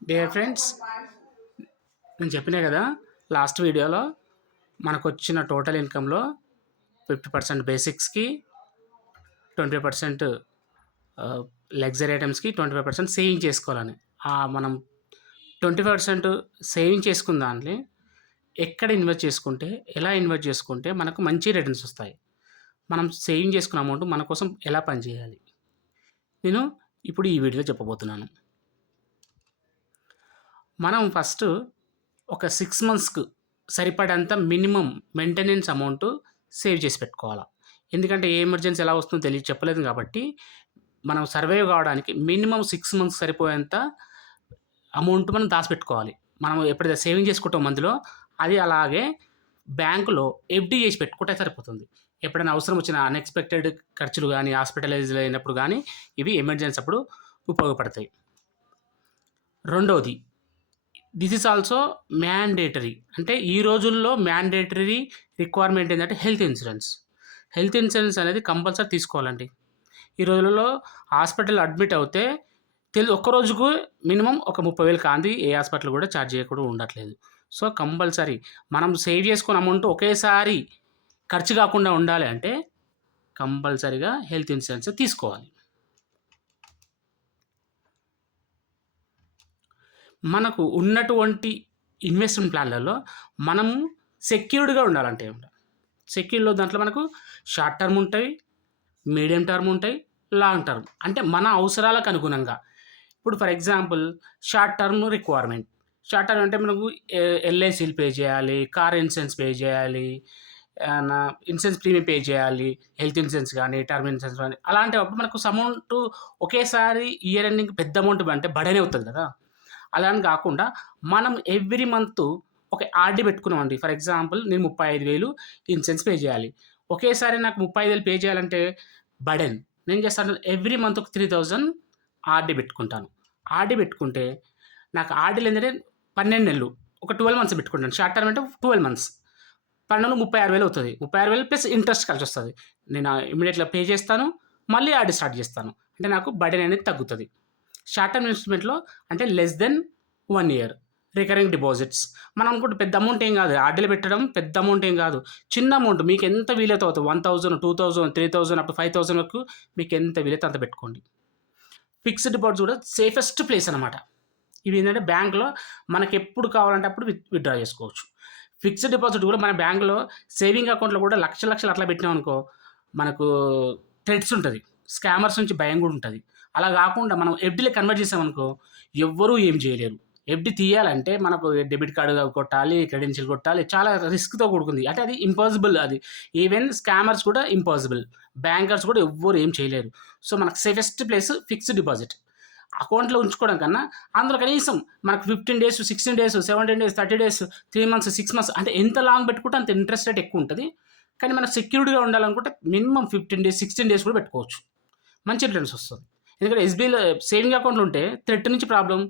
Dear friends, నేను చెప్పినా కదా లాస్ట్ వీడియోలో మనకు వచ్చిన టోటల్ ఇన్కంలో 50% బేసిక్స్కి, 20% లగ్జరీ ఐటమ్స్కి, 25% సేవింగ్ చేసుకోవాలని. మనం 20% సేవింగ్ చేసుకున్న దాంట్లో ఎక్కడ ఇన్వెస్ట్ చేసుకుంటే, ఎలా ఇన్వెస్ట్ చేసుకుంటే మనకు మంచి రిటర్న్స్ వస్తాయి, మనం సేవింగ్ చేసుకున్న అమౌంట్ మన కోసం ఎలా పనిచేయాలి, నేను ఇప్పుడు ఈ వీడియోలో చెప్పబోతున్నాను. మనం ఫస్ట్ ఒక 6 మంత్స్‌కు సరిపడంత మినిమం మెయింటెనెన్స్ అమౌంట్ సేవ్ చేసి పెట్టుకోవాలా. ఎందుకంటే ఏ ఎమర్జెన్సీ ఎలా వస్తుందో చెప్పలేము కాబట్టి, మనం సర్వైవ్ కావడానికి మినిమం 6 మంత్స్ సరిపోయేంత అమౌంట్ మనం దాచిపెట్టుకోవాలి. మనం ఎప్పుడైతే సేవింగ్ చేసుకుంటామో మందులో, అది అలాగే బ్యాంకులో ఎఫ్‌డి చేసి పెట్టుకుంటే సరిపోతుంది. ఎప్పుడైనా అవసరం వచ్చిన అన్‌ఎక్స్‌పెక్టెడ్ ఖర్చులు గానీ, హాస్పిటలైజ్ అయినప్పుడు గానీ, ఇవి ఎమర్జెన్సీ అప్పుడు ఉపయోగపడతాయి. రెండోది, దిస్ ఈజ్ ఆల్సో మ్యాండేటరీ. అంటే ఈ రోజుల్లో మ్యాండేటరీ రిక్వైర్మెంట్ ఏంటంటే హెల్త్ ఇన్సూరెన్స్. హెల్త్ ఇన్సూరెన్స్ అనేది కంపల్సరీ తీసుకోవాలండి. ఈ రోజులలో హాస్పిటల్ అడ్మిట్ అవుతే ఒక్క రోజుకు మినిమం ఒక 30,000 కాంది ఏ హాస్పిటల్ కూడా ఛార్జ్ చేయకుండా ఉండట్లేదు. సో కంపల్సరీ మనం సేవ్ చేసుకున్న అమౌంట్ ఒకేసారి ఖర్చు కాకుండా ఉండాలి అంటే కంపల్సరీగా హెల్త్ ఇన్సూరెన్స్ తీసుకోవాలి. మనకు ఉన్నటువంటి ఇన్వెస్ట్మెంట్ ప్లాన్లలో మనము సెక్యూర్డ్‌గా ఉండాలంటే సెక్యూర్డ్‌లో దాంట్లో మనకు షార్ట్ టర్మ్ ఉంటాయి, మీడియం టర్మ్ ఉంటాయి, లాంగ్ టర్మ్. అంటే మన అవసరాలకు అనుగుణంగా. ఇప్పుడు for example short term requirement. Short term అంటే మనకు ఎల్ఐసీలు పే చేయాలి, కార్ ఇన్సూరెన్స్ పే చేయాలి, ఇన్సూరెన్స్ ప్రీమియం పే చేయాలి, హెల్త్ ఇన్సూరెన్స్ కానీ, టర్మ్ ఇన్సూరెన్స్ కానీ. అలాంటప్పుడు మనకు అమౌంట్ ఒకేసారి ఇయర్ ఎండింగ్ పెద్ద అమౌంట్ అంటే బర్డెన్ అవుతుంది కదా. అలా అని కాకుండా మనం ఎవ్రీ మంత్ ఒక ఆర్‌డి పెట్టుకున్నామండి. ఫర్ ఎగ్జాంపుల్ నేను 35,000 ఇన్సూరెన్స్ పే చేయాలి. ఒకేసారి నాకు 35,000 పే చేయాలంటే బర్డెన్. నేను చేస్తాను ఎవ్రీ మంత్ ఒక 3,000 ఆర్‌డి పెట్టుకుంటాను. ఆర్‌డి పెట్టుకుంటే నాకు ఆర్‌డిలో ఏంటంటే 12 నెలలు, ఒక 12 మంత్స్ పెట్టుకుంటాను. షార్ట్ టర్మ్ అంటే 12 మంత్స్. 12 36,000 అవుతుంది. 36,000 ప్లస్ ఇంట్రెస్ట్ కలిసి వస్తుంది. నేను ఇమ్మీడియట్‌గా పే చేస్తాను. మళ్ళీ ఆర్‌డి స్టార్ట్ చేస్తాను. అంటే నాకు బర్డెన్ అనేది తగ్గుతుంది. షార్ట్ టర్మ్ ఇన్వెస్ట్‌మెంట్‌లో అంటే less than 1 year recurring deposits. మనం అనుకుంటే పెద్ద అమౌంట్ ఏం కాదు. ఆర్‌డిలో పెట్టడం పెద్ద అమౌంట్ ఏం కాదు. చిన్న అమౌంట్ మీకు ఎంత వీలైతే 1,000, 2,000, 3,000 అప్ టు 5,000 వరకు మీకు ఎంత వీలైతే అంత పెట్టుకోండి. ఫిక్స్డ్ డిపాజిట్ కూడా సేఫెస్ట్ ప్లేస్ అనమాట. ఇవి ఏంటంటే బ్యాంక్‌లో మనకెప్పుడు కావాలంటే అప్పుడు విత్‌డ్రా చేసుకోవచ్చు. ఫిక్స్డ్ డిపాజిట్ కూడా మన బ్యాంక్‌లో సేవింగ్ అకౌంట్‌లో కూడా లక్షలు లక్షలు అట్లా పెట్టినామనుకో, మనకు థ్రెట్స్ ఉంటది. స్కామర్స్ నుంచి భయం కూడా ఉంటది. అలా కాకుండా మనం ఎఫ్‌డిలో కన్వర్ట్ చేసామనుకో, ఎవ్వరూ ఏం చేయలేరు. ఎఫ్‌డి తీయాలంటే మనకు డెబిట్ కార్డ్ కొట్టాలి, క్రెడెన్షియల్ కొట్టాలి. చాలా రిస్క్‌తో కూడుకుంది. అంటే అది ఇంపాసిబుల్ అది. ఈవెన్ స్కామర్స్ కూడా ఇంపాసిబుల్. బ్యాంకర్స్ కూడా ఎవ్వరు ఏం చేయలేరు. సో మనకు సేఫెస్ట్ ప్లేస్ ఫిక్స్డ్ డిపాజిట్. అకౌంట్‌లో ఉంచుకోవడం కన్నా అందులో కనీసం మనకు 15 days, 16 days, 17 days, 30 days, 3 months, 6 months అంటే ఎంత లాంగ్ పెట్టుకుంటే అంత ఇంట్రెస్ట్ రేట్ ఎక్కువ ఉంటది. కానీ మనకు సెక్యూర్డ్‌గా ఉండాలనుకుంటే మినిమమ్ 15 డేస్, 16 డేస్ కూడా పెట్టుకోవచ్చు. మంచి రిటర్న్స్ వస్తది. ఎందుకంటే ఎస్‌బీఐలో సేవింగ్ అకౌంట్‌లు ఉంటే థ్రెట్ నుంచి ప్రాబ్లమ్.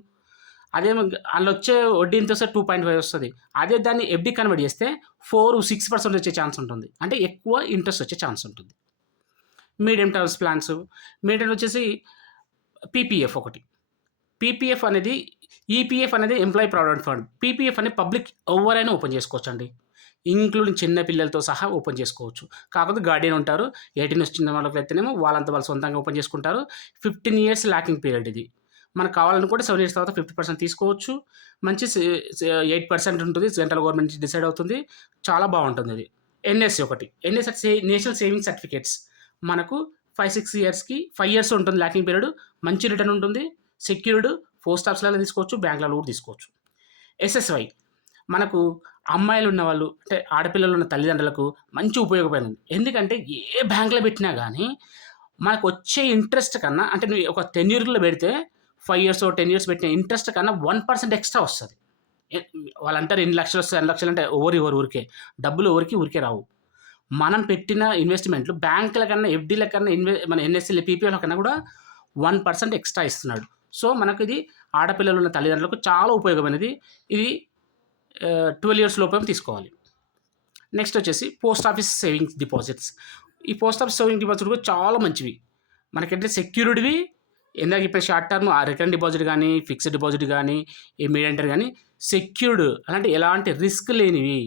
అదేమో అందులో వచ్చే వడ్డీ ఎంత వస్తది? 2.5 వస్తది. అదే దాన్ని ఎఫ్‌డి కన్వర్ట్ చేస్తే 4, 6% వచ్చే ఛాన్స్ ఉంటుంది. అంటే ఎక్కువ ఇంట్రెస్ట్ వచ్చే ఛాన్స్ ఉంటుంది. Medium terms plans. మీడియం వచ్చేసి పీపీఎఫ్ ఒకటి. పీపీఎఫ్ అనేది ఈపీఎఫ్ అనేది ఎంప్లాయీ ప్రావిడెంట్ ఫండ్. పీపీఎఫ్ అనేది పబ్లిక్ ఎవరైనా ఓపెన్ చేసుకోవచ్చండి. ఇంక్లూడింగ్ చిన్న పిల్లలతో సహా ఓపెన్ చేసుకోవచ్చు. కాకపోతే గార్డియన్ ఉంటారు. 18 వచ్చిన వాళ్ళకైతేనేమో వాళ్ళంతా వాళ్ళు సొంతంగా ఓపెన్ చేసుకుంటారు. 15 ఇయర్స్ లాకింగ్ పీరియడ్ ఇది. మనకు కావాలనుకుంటే 7 ఇయర్స్ తర్వాత 50% తీసుకోవచ్చు. మంచి 8% ఉంటుంది. సెంట్రల్ గవర్నమెంట్ నుంచి డిసైడ్ అవుతుంది. చాలా బాగుంటుంది ఇది. ఎన్ఎస్‌సి ఒకటి. NSC national saving certificates. మనకు 5, 6 ఇయర్స్‌కి 5 ఇయర్స్ ఉంటుంది లాకింగ్ పీరియడ్. మంచి రిటర్న్ ఉంటుంది. సెక్యూర్డ్. పోస్ట్ ఆఫీస్‌లలో తీసుకోవచ్చు. బ్యాంక్‌లలో కూడా తీసుకోవచ్చు. ఎస్ఎస్‌వై మనకు అమ్మాయిలు ఉన్నవాళ్ళు అంటే ఆడపిల్లలు ఉన్న తల్లిదండ్రులకు మంచి ఉపయోగపడింది. ఎందుకంటే ఏ బ్యాంక్‌లో పెట్టినా గానీ మనకొచ్చే ఇంట్రెస్ట్ కన్నా అంటే నువ్వు ఒక టెన్యూర్‌లో పెడితే 5 ఇయర్స్, 10 ఇయర్స్ పెట్టిన ఇంట్రెస్ట్ కన్నా 1% ఎక్స్‌ట్రా వస్తది. ఎ వాళ్ళంటారు ఎన్ని లక్షలు వస్తాయి, అన్ని లక్షలు అంటే ఇవ్వరు ఊరికే. డబ్బులు ఎవరికీ ఊరికే రావు. మనం పెట్టిన ఇన్వెస్ట్‌మెంట్‌లు బ్యాంకుల కన్నా, ఎఫ్‌డీల కన్నా మన ఎన్ఎస్‌సీలు, పీపీఎఫ్‌ల కన్నా కూడా 1% ఎక్స్‌ట్రా ఇస్తున్నాడు. సో మనకిది ఆడపిల్లలు ఉన్న తల్లిదండ్రులకు చాలా ఉపయోగమైనది. ఇది 12 ఇయర్స్ లోపే తీసుకోవాలి. నెక్స్ట్ వచ్చేసి పోస్ట్ ఆఫీస్ సేవింగ్స్ డిపాజిట్స్. ఈ పోస్ట్ ఆఫీస్ సేవింగ్ డిపాజిట్ కూడా చాలా మంచివి. మనకంటే సెక్యూర్డ్‌వి ఇందాక ఇప్పుడు షార్ట్ టర్మ్ ఆ రికరెంట్ డిపాజిట్ కానీ, ఫిక్స్డ్ డిపాజిట్ కానీ, ఈ మీడియంటర్ కానీ సెక్యూర్డ్ అలాంటి ఎలాంటి రిస్క్ లేనివి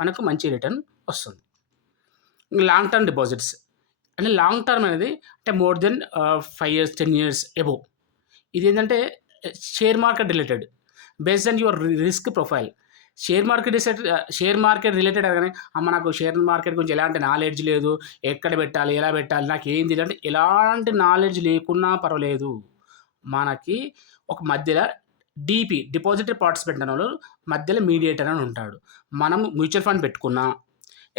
మనకు మంచి రిటర్న్ వస్తుంది. లాంగ్ టర్మ్ డిపాజిట్స్ అంటే లాంగ్ టర్మ్ అనేది అంటే more than 5 years, 10 years above. ఇదేంటంటే share market related based on your risk profile. Share market related అనగానే అమ్మ నాకు షేర్ మార్కెట్ గురించి ఎలాంటి నాలెడ్జ్ లేదు, ఎక్కడ పెట్టాలి, ఎలా పెట్టాలి, నాకు ఏం తెలియదు అంటే ఎలాంటి నాలెడ్జ్ లేకున్నా పర్వాలేదు. మనకి ఒక మధ్యలో డిపాజిటరీ పార్టిసిపెంట్ అనేవాళ్ళు మధ్యలో మీడియేటర్ అని ఉంటాడు. మనం మ్యూచువల్ ఫండ్ పెట్టుకున్నా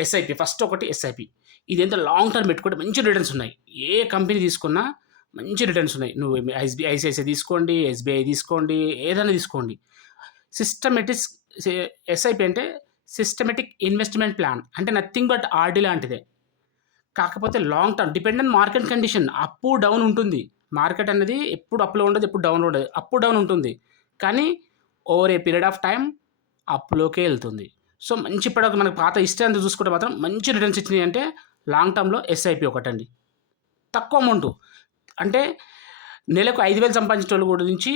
ఎస్ఐపి ఫస్ట్ ఒకటి ఎస్ఐపి ఇది ఎంత లాంగ్ టర్మ్ పెట్టుకుంటే మంచి రిటర్న్స్ ఉన్నాయి. ఏ కంపెనీ తీసుకున్నా మంచి రిటర్న్స్ ఉన్నాయి. నువ్వు ఐసిఐసిఐ తీసుకోండి, ఎస్బీఐ తీసుకోండి, ఏదైనా తీసుకోండి. సిస్టమేటిక్ ఎస్ఐపి అంటే సిస్టమేటిక్ ఇన్వెస్ట్మెంట్ ప్లాన్ అంటే నథింగ్ బట్ ఆర్డీ లాంటిదే. కాకపోతే long term depend on market condition. Up down ఉంటుంది. మార్కెట్ అనేది ఎప్పుడు అప్లో ఉండదు, ఎప్పుడు డౌన్లో ఉండదు. అప్ డౌన్ ఉంటుంది, కానీ over a period of time అప్లోకే వెళ్తుంది. సో మంచి ఇప్పటివరకు మనకు పాత హిస్టరీ అంతా చూసుకుంటే మాత్రం మంచి రిటర్న్స్ ఇచ్చినాయి అంటే లాంగ్ టర్మ్లో ఎస్ఐపి ఒకటండి. తక్కువ అమౌంట్ అంటే నెలకు 5,000 సంపాదించే వాళ్ళు కూడా నుంచి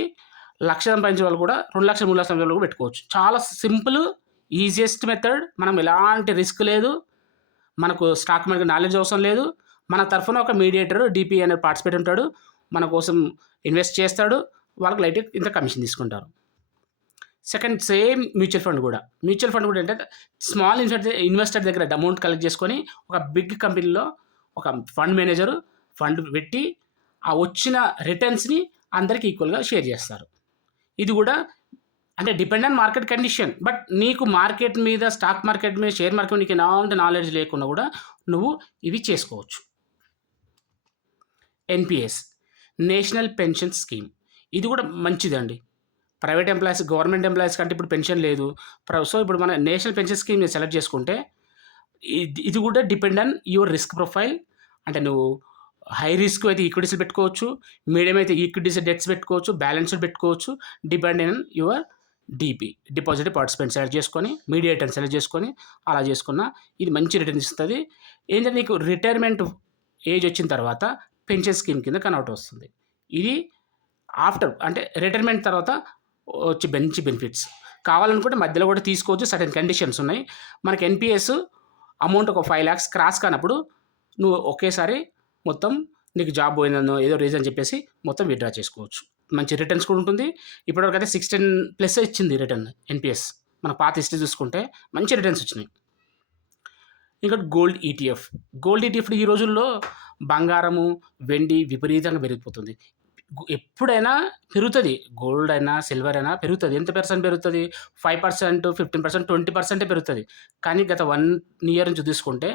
1,00,000 సంపాదించే వాళ్ళు కూడా 2,00,000, 3,00,000 సంపాదించే వాళ్ళు కూడా పెట్టుకోవచ్చు. చాలా సింపుల్, ఈజియెస్ట్ మెథడ్. మనం ఎలాంటి రిస్క్ లేదు, మనకు స్టాక్ మార్కెట్ నాలెడ్జ్ అవసరం లేదు. మన తరఫున ఒక మీడియేటర్ డిపి అనే పార్టిసిపేట్ ఉంటాడు, మన కోసం ఇన్వెస్ట్ చేస్తాడు. వాళ్ళకి లైట్ ఇంత కమిషన్ తీసుకుంటారు. సెకండ్ సేమ్ మ్యూచువల్ ఫండ్ కూడా ఏంటంటే స్మాల్ ఇన్వెస్టర్ దగ్గర అమౌంట్ కలెక్ట్ చేసుకొని ఒక బిగ్ కంపెనీలో ఒక ఫండ్ మేనేజరు ఫండ్ పెట్టి ఆ వచ్చిన రిటర్న్స్ని అందరికి ఈక్వల్గా షేర్ చేస్తారు. ఇది కూడా అంటే depend on market condition. But నీకు మార్కెట్ మీద, స్టాక్ మార్కెట్ మీద, షేర్ మార్కెట్ నీకు ఎలాంటి నాలెడ్జ్ లేకుండా కూడా నువ్వు ఇవి చేసుకోవచ్చు. ఎన్పిఎస్ నేషనల్ పెన్షన్ స్కీమ్ ఇది కూడా మంచిదండి. ప్రైవేట్ ఎంప్లాయీస్, గవర్నమెంట్ ఎంప్లాయీస్ కంటే ఇప్పుడు పెన్షన్ లేదు. సో ఇప్పుడు మన నేషనల్ పెన్షన్ స్కీమ్ని సెలెక్ట్ చేసుకుంటే ఇది కూడా depend on your risk profile. అంటే నువ్వు హై రిస్క్ అయితే ఈక్విటీస్ పెట్టుకోవచ్చు, మీడియం అయితే ఈక్విటీస్ డెట్స్ పెట్టుకోవచ్చు, బ్యాలెన్స్డ్ పెట్టుకోవచ్చు. Depend on your deposit participant select చేసుకొని, మీడియేటర్ని సెలెక్ట్ చేసుకొని అలా చేసుకున్న ఇది మంచి రిటర్న్ ఇస్తుంది. ఏంటంటే నీకు రిటైర్మెంట్ ఏజ్ వచ్చిన తర్వాత పెన్షన్ స్కీమ్ కింద కన్వర్ట్ వస్తుంది. ఇది ఆఫ్టర్ అంటే రిటైర్మెంట్ తర్వాత వచ్చే మంచి బెనిఫిట్స్. కావాలనుకుంటే మధ్యలో కూడా తీసుకోవచ్చు, సర్టెన్ కండిషన్స్ ఉన్నాయి. మనకి ఎన్పిఎస్ అమౌంట్ ఒక 5 lakhs క్రాస్ కానప్పుడు నువ్వు ఒకేసారి మొత్తం నీకు జాబ్ పోయిందనో ఏదో రీజన్ చెప్పేసి మొత్తం విత్డ్రా చేసుకోవచ్చు. మంచి రిటర్న్స్ కూడా ఉంటుంది. ఇప్పటివరకు అయితే 16+ ఇచ్చింది రిటర్న్ ఎన్పిఎస్. మన పాత హిస్టరీ చూసుకుంటే మంచి రిటర్న్స్ వచ్చినాయి. ఇంకోటి గోల్డ్ ఈటీఎఫ్ ఈ రోజుల్లో బంగారము, వెండి విపరీతంగా పెరిగిపోతుంది. ఎప్పుడైనా పెరుగుతుంది. గోల్డ్ అయినా, సిల్వర్ అయినా పెరుగుతుంది. ఎంత % పెరుగుతుంది? 5%, 15%, 20% పెరుగుతుంది. కానీ గత 1 year నుంచి తీసుకుంటే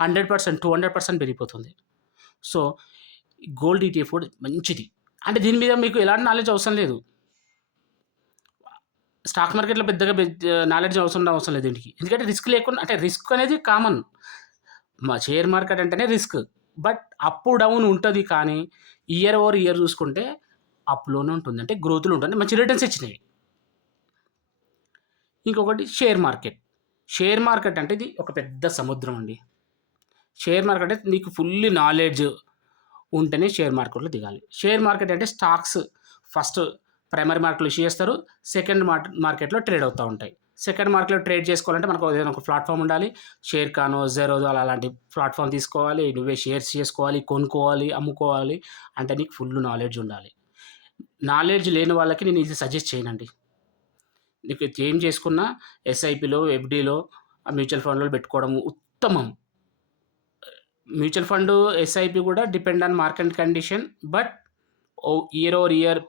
100%, 200% పెరిగిపోతుంది. సో గోల్డ్ ఈటీఎఫ్ కూడా మంచిది. అంటే దీని మీద మీకు ఎలాంటి నాలెడ్జ్ అవసరం లేదు. స్టాక్ మార్కెట్లో పెద్దగా నాలెడ్జ్ అవసరం లేదు దీనికి. ఎందుకంటే రిస్క్ లేకుండా, అంటే రిస్క్ అనేది కామన్. షేర్ మార్కెట్ అంటేనే రిస్క్. బట్ అప్ డౌన్ ఉంటుంది, కానీ ఇయర్ ఓవర్ ఇయర్ చూసుకుంటే అప్లోనే ఉంటుంది, అంటే గ్రోత్లో ఉంటుంది, మంచి రిటర్న్స్ ఇచ్చినాయి. ఇంకొకటి షేర్ మార్కెట్ అంటే ఇది ఒక పెద్ద సముద్రం అండి. షేర్ మార్కెట్ అంటే నీకు ఫుల్లీ నాలెడ్జ్ ఉంటేనే షేర్ మార్కెట్లో దిగాలి. షేర్ మార్కెట్ అంటే స్టాక్స్ ఫస్ట్ ప్రైమరీ మార్కెట్లో ఇష్యూ చేస్తారు, సెకండ్ మార్కెట్లో ట్రేడ్ అవుతూ ఉంటాయి. సెకండ్ మార్కెట్లో ట్రేడ్ చేసుకోవాలంటే మనకు ఏదైనా ఒక ప్లాట్ఫామ్ ఉండాలి. షేర్ కానో, జెరోదో అలాంటి ప్లాట్ఫామ్ తీసుకోవాలి. నువ్వే షేర్స్ చేసుకోవాలి, కొనుక్కోవాలి, అమ్ముకోవాలి. అంటే నీకు ఫుల్ నాలెడ్జ్ ఉండాలి. నాలెడ్జ్ లేని వాళ్ళకి నేను ఇది సజెస్ట్ చేయనండి. నీకు ఏం చేసుకున్నా ఎస్ఐపిలో, ఎఫ్డీలో, మ్యూచువల్ ఫండ్లో పెట్టుకోవడం ఉత్తమం. మ్యూచువల్ ఫండ్, ఎస్ఐపి కూడా depend on market condition. But year over year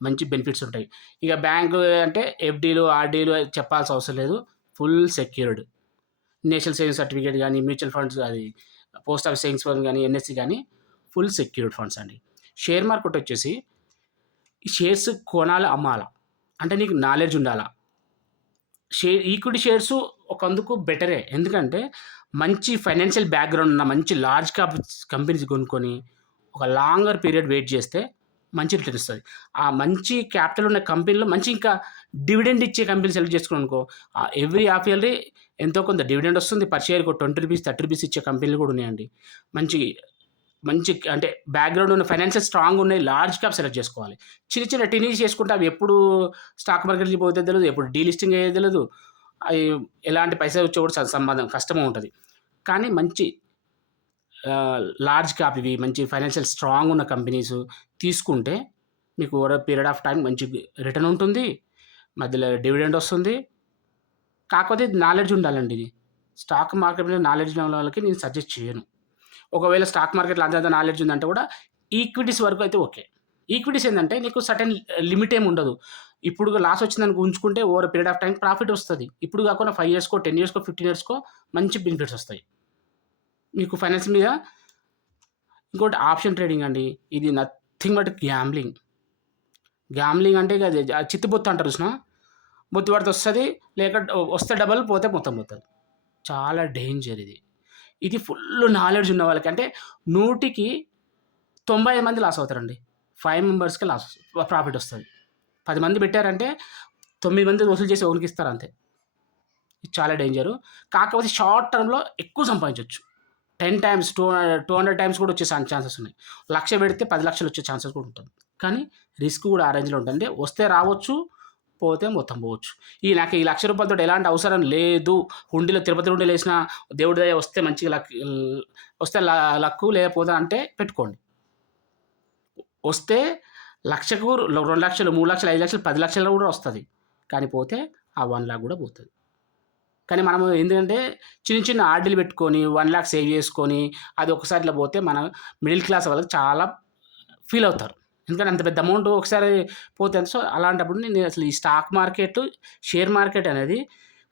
మంచి బెనిఫిట్స్ ఉంటాయి. ఇక బ్యాంకు అంటే ఎఫ్డీలు, ఆర్డీలు చెప్పాల్సిన అవసరం లేదు. Full secured. National savings certificate కానీ, మ్యూచువల్ ఫండ్స్, అది పోస్ట్ ఆఫీస్ సేవింగ్స్ ఫండ్ కానీ, ఎన్ఎస్సి కానీ ఫుల్ సెక్యూర్డ్ ఫండ్స్ అండి. షేర్ మార్కెట్ వచ్చేసి షేర్స్ కొనాలా, అమ్మాలా అంటే నీకు నాలెడ్జ్ ఉండాలా. ఈక్విటీ షేర్స్ ఒకందుకు బెటరే. ఎందుకంటే మంచి ఫైనాన్షియల్ బ్యాక్గ్రౌండ్ ఉన్న మంచి లార్జ్ కంపెనీస్ కొనుక్కొని ఒక లాంగర్ పీరియడ్ వెయిట్ చేస్తే మంచి రిటర్న్ ఇస్తుంది. ఆ మంచి క్యాపిటల్ ఉన్న కంపెనీలో మంచి ఇంకా డివిడెండ్ ఇచ్చే కంపెనీ సెలెక్ట్ చేసుకుని అనుకో, ఎవ్రీ హాఫ్ ఇయర్లీ ఎంతో కొంత డివిడెండ్ వస్తుంది. పర్ షేర్కి 20 రూపీస్, 30 రూపీస్ ఇచ్చే కంపెనీలు కూడా ఉన్నాయండి. మంచి మంచి అంటే బ్యాక్‌గ్రౌండ్ ఉన్న ఫైనాన్షియల్ స్ట్రాంగ్ ఉన్నాయి. లార్జ్ క్యాప్ సెలెక్ట్ చేసుకోవాలి. చిన్న చిన్న టినీస్ చేసుకుంటే అవి ఎప్పుడు స్టాక్ మార్కెట్‌కి పోతదో తెలవదు. ఎప్పుడు డీలిస్టింగ్ అయ్యేదో తెలవదు. అయి ఎలాంటి పైసలు వచ్చో కూడా సంబంధం కష్టమే ఉంటది. కానీ మంచి లార్జ్ క్యాప్ ఇవి మంచి ఫైనాన్షియల్ స్ట్రాంగ్ ఉన్న కంపెనీస్ తీసుకుంటే మీకు over a period of time మంచి రిటర్న్ ఉంటుంది. మధ్యలో డివిడెండ్ వస్తుంది. కాకపోతే నాలెడ్జ్ ఉండాలండి ఇది. స్టాక్ మార్కెట్ మీద నాలెడ్జ్ ఉన్న వాళ్ళకి నేను సజెస్ట్ చేయను. ఒకవేళ స్టాక్ మార్కెట్‌లో అంతంత నాలెడ్జ్ ఉందంటే కూడా ఈక్విటీస్ వరకు అయితే ఓకే. ఈక్విటీస్ ఏందంటే నీకు సర్టెన్ లిమిట్ ఏమి ఉండదు. ఇప్పుడు లాస్ వచ్చిందనుకో ఉంచుకుంటే over period of time profit వస్తది. ఇప్పుడు కాకుండా 5 ఇయర్స్‌కో, 10 ఇయర్స్‌కో, 15 ఇయర్స్‌కో మంచి బెనిఫిట్స్ వస్తాయి. మీకు ఫైనాన్స్ మీద ఇంకోటి ఆప్షన్ ట్రేడింగ్ అండి. ఇది నథింగ్ బట్ గ్యాంబ్లింగ్. గ్యాంబ్లింగ్ అంటే ఇక అది చిత్తుబొత్తు అంటారు చూసినావా? బొత్తు పడితే వస్తది. లేక వస్తే డబల్ పోతే మొత్తం పోతది. చాలా డేంజర్ ఇది. ఇది ఫుల్ నాలెడ్జ్ ఉన్న వాళ్ళకి అంటే 100కి 90 మంది లాస్ అవుతారండి. 5 మెంబర్స్‌కే ప్రాఫిట్ వస్తది. 10 మంది పెట్టారంటే 9 మంది వసూలు చేసి ఓన్‌కి ఇస్తారు అంతే. ఇది చాలా డేంజరు. కాకపోతే షార్ట్ టర్మ్‌లో ఎక్కువ సంపాదించొచ్చు. 10 టైమ్స్ 200 టైమ్స్ కూడా వచ్చే ఛాన్సెస్ ఉన్నాయి. 1,00,000 పెడితే 10,00,000 వచ్చే ఛాన్సెస్ కూడా ఉంటుంది. కానీ రిస్క్ కూడా ఆ రేంజ్‌లో ఉంటుంది. అంటే వస్తే రావచ్చు, పోతే మొత్తం పోవచ్చు. నాకు ఈ రూ. 1,00,000 ఎలాంటి అవసరం లేదు. హుండీలో తిరుపతి హుండీలో ఏసినా దేవుడి దయ వస్తే మంచిగా వస్తే లక్కు లేకపోతే అంటే పెట్టుకోండి. వస్తే 1,00,000కు 2,00,000, 3,00,000, 5,00,000, 10,00,000 కూడా వస్తది. కానీ పోతే ఆ 1,00,000 కూడా పోతది. కానీ మనము ఎందుకంటే చిన్న చిన్న ఆర్డీలు పెట్టుకొని 1,00,000 సేవ్ చేసుకొని అది ఒకసారి ఇట్లా పోతే మన మిడిల్ క్లాస్ వాళ్ళకి చాలా ఫీల్ అవుతారు. ఎందుకంటే అంత పెద్ద అమౌంట్ ఒకసారి పోతే సో అలాంటప్పుడు నేను అసలు ఈ స్టాక్ మార్కెట్, షేర్ మార్కెట్ అనేది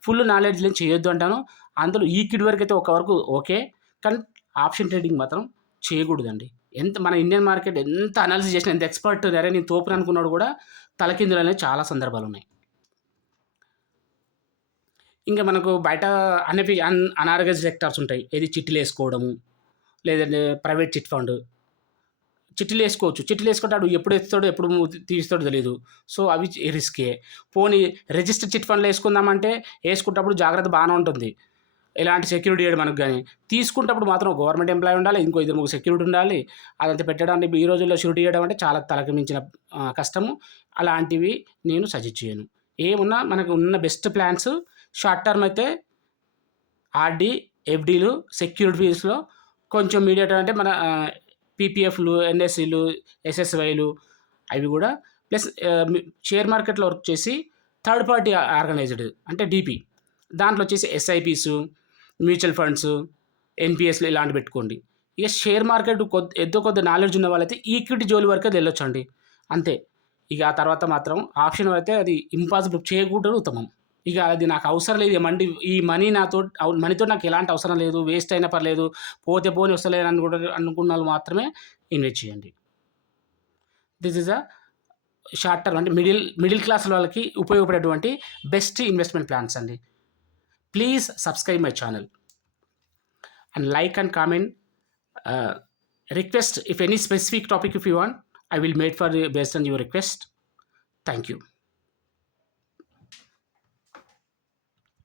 ఫుల్ నాలెడ్జ్ లేని చేయొద్దు అంటాను. అందులో ఈక్విటీ వరకు అయితే ఒక వరకు ఓకే. కానీ ఆప్షన్ ట్రేడింగ్ మాత్రం చేయకూడదండి. మన ఇండియన్ మార్కెట్ ఎంత అనాలిసిస్ చేసినా ఎంత ఎక్స్‌పర్ట్ అరే నేను తోపుని అనుకున్నాడు కూడా తలకిందులనేవి చాలా సందర్భాలున్నాయి. ఇంకా మనకు బయట అనార్గనైజ్డ్ సెక్టార్స్ ఉంటాయి. ఏది చిట్టీలేసుకోవడము, లేదంటే ప్రైవేట్ చిట్ ఫండ్. చిట్టీలేసుకోవచ్చు. చిట్టీలేసుకుంటే ఆడు ఎప్పుడు ఎత్తుతాడో, ఎప్పుడు తీస్తాడో తెలీదు. సో, అవి రిస్కే. పోనీ రిజిస్టర్డ్ చిట్ ఫండ్‌లో ఏసుకుందామంటే ఏసుకునేటప్పుడు జాగ్రత్త బానే ఉంటుంది. ఎలాంటి సెక్యూరిటీ ఇయ్యడు మనకు గాని. తీసుకునేటప్పుడు మాత్రం గవర్నమెంట్ ఎంప్లాయీ ఉండాలి. ఇంకో 2, 3 సెక్యూరిటీ ఉండాలి. అదంతా పెట్టడానికి ఈ రోజుల్లో షూరిటీ ఇయ్యడం అంటే చాలా తలకు మించిన కష్టము. అలాంటివి నేను సజెస్ట్ చేయను. ఏమున్నా మనకు ఉన్న బెస్ట్ ప్లాన్స్ షార్ట్ టర్మ్ అయితే ఆర్‌డీ, ఎఫ్‌డీలు, సెక్యూరిటీస్‌లో కొంచెం మీడియం టర్మ్ అంటే మన పీపీఎఫ్‌లు, ఎన్ఎస్‌ఈలు, ఎస్ఎస్‌వైలు అవి కూడా ప్లస్ షేర్ మార్కెట్‌లో వర్క్ చేసి థర్డ్ పార్టీ ఆర్గనైజ్డ్ అంటే డీపీ. దాంట్లో వచ్చేసి ఎస్ఐపీసు, మ్యూచువల్ ఫండ్స్, ఎన్‌పీఎస్‌లు ఇలాంటివి పెట్టుకోండి. ఇక షేర్ మార్కెట్ ఎంతో కొంత నాలెడ్జ్ ఉన్న వాళ్ళైతే ఈక్విటీ జోలి వరకే వెళ్ళొచ్చండి. అంతే. ఇక ఆ తర్వాత మాత్రం ఆప్షన్ అయితే అది ఇంపాసిబుల్ చేయకూడదు ఉత్తమం. ఇక అది నాకు అవసరం లేదు. ఈ మనీ మనీతో నాకు ఎలాంటి అవసరం లేదు. వేస్ట్ అయినా పర్లేదు. పోతే పోనీ వస్తలేదు అనుకున్నోళ్ళు మాత్రమే ఇన్వెస్ట్ చేయండి. దిస్ ఈజ్ షార్ట్ టర్మ్ అంటే మిడిల్ క్లాస్ వాళ్ళకి ఉపయోగపడేటువంటి బెస్ట్ ఇన్వెస్ట్‌మెంట్ ప్లాన్స్ అండి. Please subscribe my channel and like and comment. Request if any specific topic if you want, I will make for based on your request. Thank you.